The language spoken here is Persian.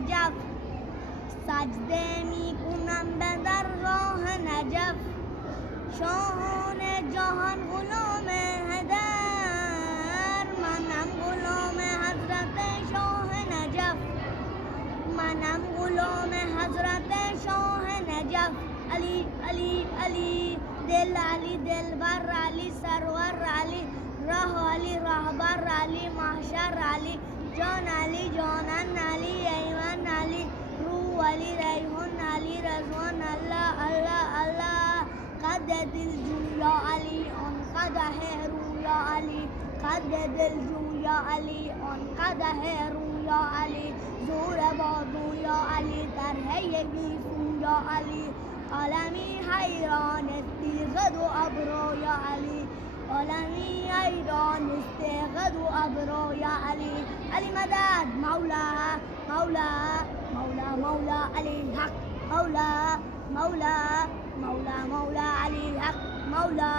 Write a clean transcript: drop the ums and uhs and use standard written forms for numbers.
نجف سجده می کنم به درگاه نجف شاهان جهان غلام حیدر منم غلام حضرت شاه نجف منم غلام حضرت شاه نجف علی علی علی دل علی دلبر علی سرور علی راه علی رهبر علی محشر علی جان علی جانان علی ایمن علی روح علی ریحان علی رضوان الله الله الله قد دل جو یا علی آن قدح رو یا علی قد دل جو یا علی آن قدح رو یا علی زور بازو یا علی طرحه گیسو یا علی عالمی حیران استیغد و ابرو یا علی عالمی حیران استیغد و ابرو یا علی علی مدد مولا مولا مولا مولا علی حق مولا مولا مولا مولا علی حق مولا